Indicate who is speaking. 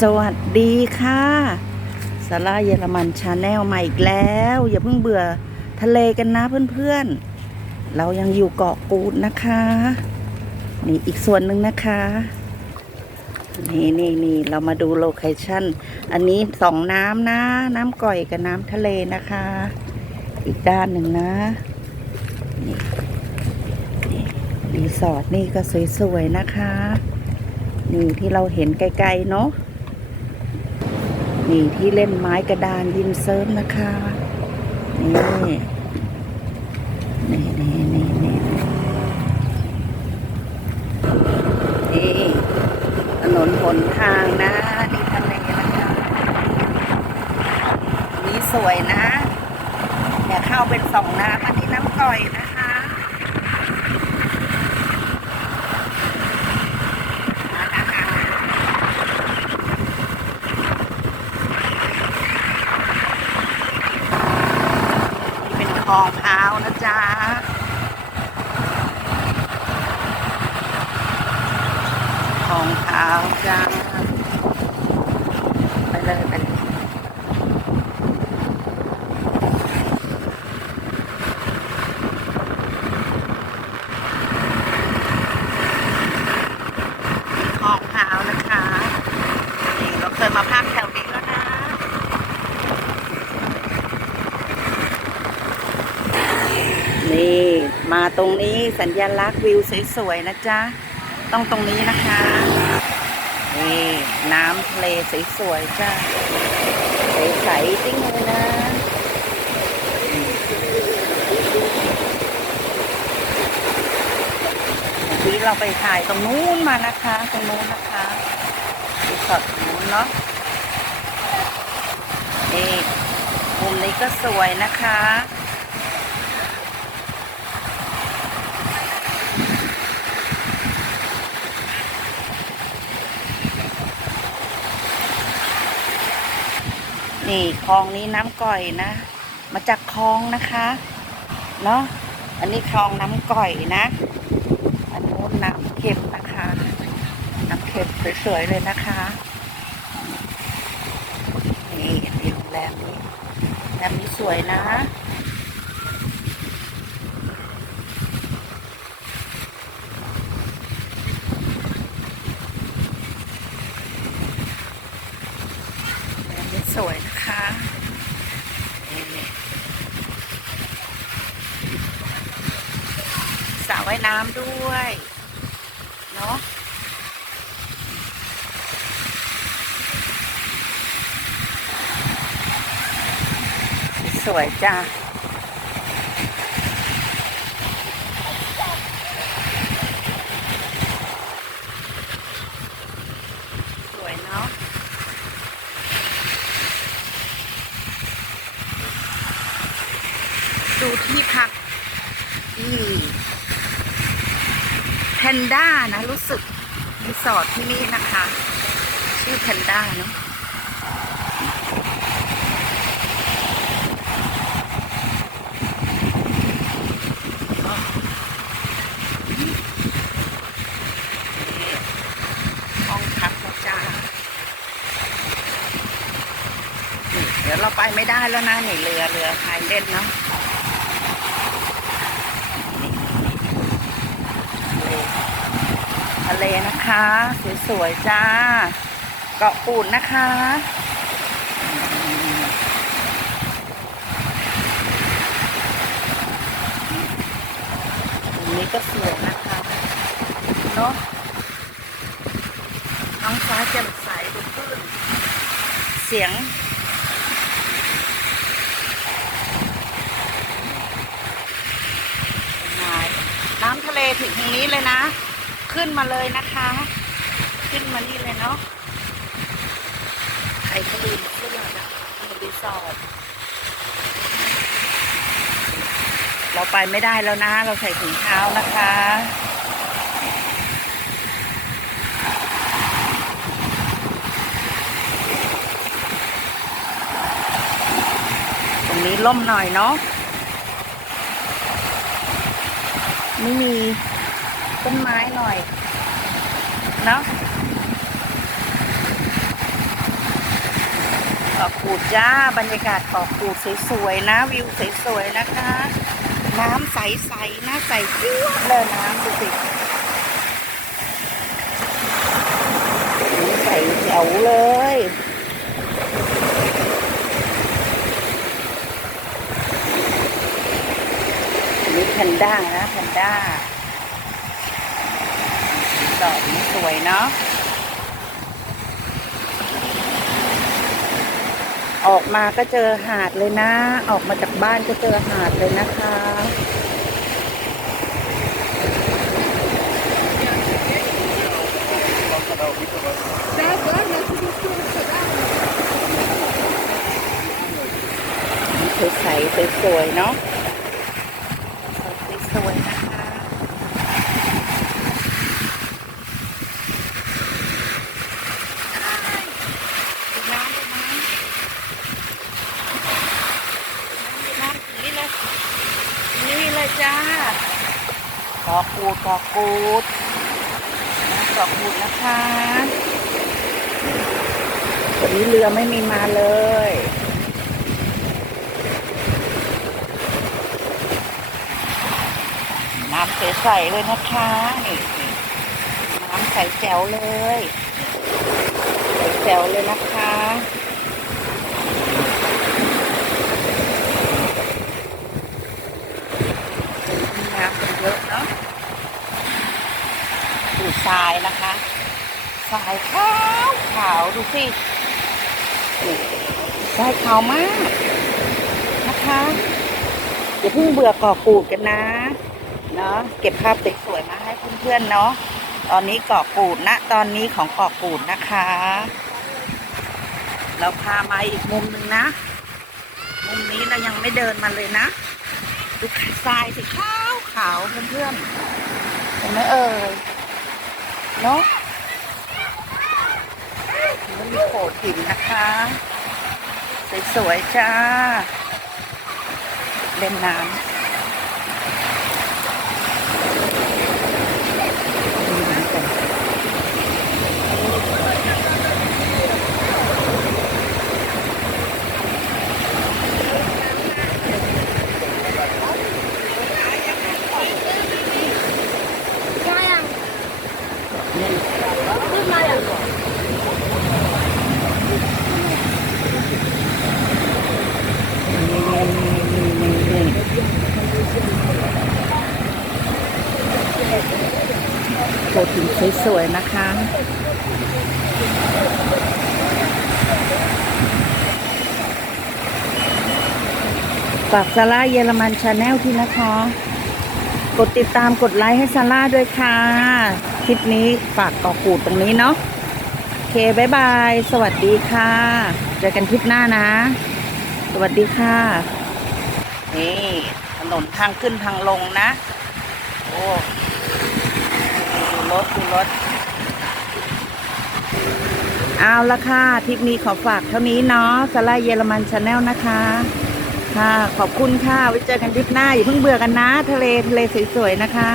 Speaker 1: สวัสดีค่ะสาราเยอรมันชาแนลมาอีกแล้ว อย่าเพิ่งเบื่อทะเลกันนะเพื่อนๆ เรายังอยู่เกาะกูดนะคะ นี่อีกส่วนหนึ่งนะคะ นี่นี่นี่เรามาดูโลเคชั่น อันนี้สองน้ำนะ น้ำก่อยกับน้ำทะเลนะคะ อีกด้านหนึ่งนะ นี่รีสอร์ทนี่ก็สวยๆนะคะนี่ที่เราเห็นไกลๆเนาะ นี่ที่เล่นไม้กระดานยิมเซิร์ฟนะคะ นี่นี่นี่นี่นี่นี่ถนนหนทางนะนี่ทะเลนะคะอันนี้สวยนะอย่าเข้าเป็นสองน้ำอันนี้น้ำก่อยนะคะมานะคะ นี่อพาวนะจ๊ะของพร้าวจ้าไปเลยไปเลยนี่คลองพร้าวนะคะ นี่เราเคยมาพักแถวนี้แล้วนะ นี่ มาตรงนี้สัญลักษณ์วิวสวยๆนะจ๊ะ ต้องตรงนี้นะคะนี่น้ำทะเลสวยๆจ้าใสๆติ้งเลยนะเมื่อกี้เราไปถ่ายตรงนู้นมานะคะ ตรงนู้นนะคะรีสอร์ทตรงนู้นเนาะนี่มุมนี้ก็สวยนะคะ นี่คลองนี้น้ำก่อยนะ มาจากคลองนะคะเนาะอันนี้คลองน้ำก่อยนะ อันนู้นน้ำเค็มนะคะ น้ำเค็มสวยๆเลยนะคะนี่นี่โรงแรมนี้โรงแรมนี้สวยนะ สวยนะคะสระว่ายน้ำด้วย เนาะสวยจ้าสวยเนาะ ดูที่พักที่แพนด้านะ รู้สึกรีสอร์ทที่นี่นะคะ ชื่อแพนด้าเนาะห้องพักนะจ้าเดี๋ยวเราไปไม่ได้แล้วนะนี่เรือเรือพายเล่นเนาะ ทะเลนะคะ สวยๆจ้า เกาะปูนนะคะ ตรงนี้ก็สวยนะคะเนาะท้องฟ้าแจ่มใสดูคลื่นเสียงน้ำทะเลถึงทางนี้เลยนะ ขึ้นมาเลยนะคะ ขึ้นมานี่เลยเนาะใครก็ลืมเสื้อนะในรีสอร์ทเราไปไม่ได้แล้วนะ เราใส่ถุงเท้านะคะตรงนี้ล่มหน่อยเนาะไม่มี ต้นไม้หน่อยเนาะเกาะกูดจ้าบรรยากาศเกาะกูดสวยๆนะ วิวสวยๆนะคะ น้ำใสๆนะใสจิ้วดเลยน้ำดูสิใสแจ๋วเลยนี่แพนด้านะแพนด้า ดอกนี้สวยเนาะออกมาก็เจอหาดเลยนะ ออกมาจากบ้านก็เจอหาดเลยนะคะสๆสวยๆเนาะสวยๆนะคะดูน้ำดูน้ำดูน้ำนี่เลยนี่เลยจ้ากอ กูดกกูดกอกูดนะคะวันนี้เรือไม่มีมาเลยน้ำใสๆเลยนะคะนี่น้ำใสแจ๋วเลย ใสแจ๋วเลยนะคะมีน้ำกันเยอะเนาะดู ทรายนะคะทรายขาวขาวดูสิทรายขาวมากนะคะอย่าเพิ่งเบื่อก่อกูดกันนะเนาะเก็บภาพสวยๆมาให้เพื่อนๆเนาะตอนนี้กาะกูดนะ ตอนนี้ของกาะกูดนะคะ เราพามาอีกมุมหนึ่งนะมุมนี้เรายังไม่เดินมาเลยนะดูทรายสิขาวขาวๆเพื่อนๆเห็นไหมเอ่ย เนาะมันมีโขดหินนะคะ สวยๆจ้า เล่นน้ำ โคถินสวยๆนะคะ ฝากซาร่าเยอรมันชาแนลที่นะคะ กดติดตามกดไลค์ให้ซาร่าด้วยค่ะ คลิปนี้ฝากกอกูดตรงนี้เนาะโอเคบายบาย สวัสดีค่ะ เจอกันคลิปหน้านะ สวัสดีค่ะ นี่ ถนนทางขึ้นทางลงนะ โอ้ รถดูรสเอาละค่ะทริปนี้ขอฝากเท่านี้เนาะสไลเยอรมันชาแนลนะคะ ค่ะ ขอบคุณค่ะไว้เจอกันทริปหน้าอย่าเพิ่งเบื่อกันนะ ทะเลทะเลสวยๆนะคะ